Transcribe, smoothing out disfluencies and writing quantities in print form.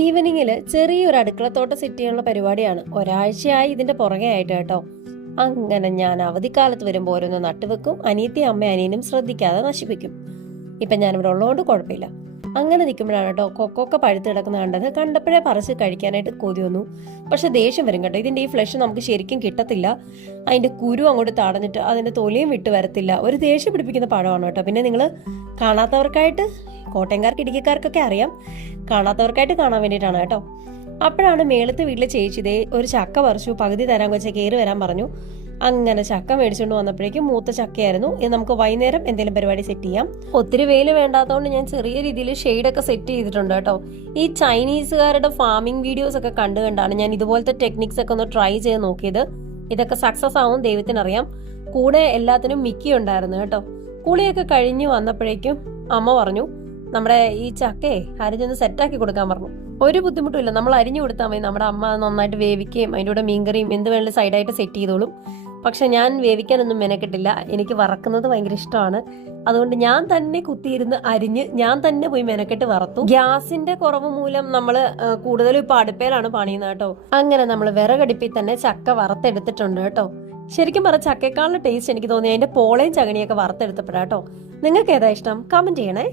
ഈവനിങ്ങിൽ ചെറിയൊരു അടുക്കളത്തോട്ടം സെറ്റ് ചെയ്യാനുള്ള പരിപാടിയാണ്. ഒരാഴ്ചയായി ഇതിന്റെ പുറകെ ആയിട്ട് കേട്ടോ. അങ്ങനെ ഞാൻ അവധിക്കാലത്ത് വരുമ്പോൾ ഓരോന്ന് നട്ടുവെക്കും. അനിയത്തി അമ്മ അനിയനും ശ്രദ്ധിക്കാതെ നശിപ്പിക്കും. ഇപ്പൊ ഞാനിവിടെ ഉള്ളതുകൊണ്ട് കുഴപ്പമില്ല. അങ്ങനെ നിൽക്കുമ്പോഴാണ് കേട്ടോ കൊക്കൊക്കെ പഴുത്ത് കിടക്കുന്ന കണ്ടപ്പോഴേ പറിച്ച് കഴിക്കാനായിട്ട് കൊതി വന്നു. പക്ഷെ ദേഷ്യം വരും കേട്ടോ. ഇതിന്റെ ഈ ഫ്ലഷ് നമുക്ക് ശരിക്കും കിട്ടത്തില്ല. അതിന്റെ കുരു അങ്ങോട്ട് തടഞ്ഞിട്ട് അതിന്റെ തൊലിയും വിട്ട് വരത്തില്ല. ഒരു ദേഷ്യം പിടിപ്പിക്കുന്ന പഴമാണ് കേട്ടോ. പിന്നെ നിങ്ങൾ കാണാത്തവർക്കായിട്ട്, കോട്ടയംകാർക്ക് ഇടുക്കിക്കാർക്കൊക്കെ അറിയാം, കാണാത്തവർക്കായിട്ട് കാണാൻ വേണ്ടിയിട്ടാണ് കേട്ടോ. അപ്പോഴാണ് മേളത്തെ വീട്ടിലെ ചേച്ചി ദേ ഒരു ചക്ക പറിച്ചു, പകുതി തരാൻ വെച്ചാൽ കയറി വരാൻ പറഞ്ഞു. അങ്ങനെ ചക്ക മേടിച്ചുകൊണ്ട് വന്നപ്പോഴേക്കും മൂത്ത ചക്കയായിരുന്നു. ഇത് നമുക്ക് വൈകുന്നേരം എന്തെങ്കിലും പരിപാടി സെറ്റ് ചെയ്യാം. ഒത്തിരി വെയിൽ വേണ്ടാത്തതുകൊണ്ട് ഞാൻ ചെറിയ രീതിയിൽ ഷെയ്ഡൊക്കെ സെറ്റ് ചെയ്തിട്ടുണ്ട് കേട്ടോ. ഈ ചൈനീസുകാരുടെ ഫാമിംഗ് വീഡിയോസ് ഒക്കെ കണ്ടാണ് ഞാൻ ഇതുപോലത്തെ ടെക്നിക്സ് ഒക്കെ ഒന്ന് ട്രൈ ചെയ്ത് നോക്കിയത്. ഇതൊക്കെ സക്സസ് ആവും ദൈവത്തിനറിയാം. കൂടെ എല്ലാത്തിനും മിക്കി ഉണ്ടായിരുന്നു കേട്ടോ. കുളിയൊക്കെ കഴിഞ്ഞ് വന്നപ്പോഴേക്കും അമ്മ പറഞ്ഞു നമ്മുടെ ഈ ചക്കയെ അരിഞ്ഞൊന്ന് സെറ്റാക്കി കൊടുക്കാൻ പറഞ്ഞു. ഒരു ബുദ്ധിമുട്ടില്ല, നമ്മൾ അരിഞ്ഞു കൊടുത്താൽ മതി. നമ്മുടെ അമ്മ നന്നായിട്ട് വേവിക്കുകയും അതിൻ്റെ കൂടെ മീൻകറിയും എന്ത് വേണമെങ്കിലും സൈഡായിട്ട് സെറ്റ് ചെയ്തോളും. പക്ഷെ ഞാൻ വേവിക്കാനൊന്നും മെനക്കെട്ടില്ല. എനിക്ക് വറക്കുന്നത് ഭയങ്കര ഇഷ്ടമാണ്. അതുകൊണ്ട് ഞാൻ തന്നെ കുത്തിയിരുന്ന് അരിഞ്ഞ് ഞാൻ തന്നെ പോയി മെനക്കെട്ട് വറത്തു. ഗ്യാസിന്റെ കുറവ് മൂലം നമ്മൾ കൂടുതലും ഇപ്പൊ അടുപ്പയിലാണ് പണിയുന്നത് കേട്ടോ. അങ്ങനെ നമ്മൾ വിറകടുപ്പിൽ തന്നെ ചക്ക വറുത്തെടുത്തിട്ടുണ്ട് കേട്ടോ. ശരിക്കും പറഞ്ഞ ചക്കക്കാളുടെ ടേസ്റ്റ് എനിക്ക് തോന്നി അതിന്റെ പോളയും ചകണിയൊക്കെ വറുത്തെടുത്തപ്പോഴാട്ടോ. നിങ്ങൾക്ക് ഏതാ ഇഷ്ടം? കമന്റ് ചെയ്യണേ.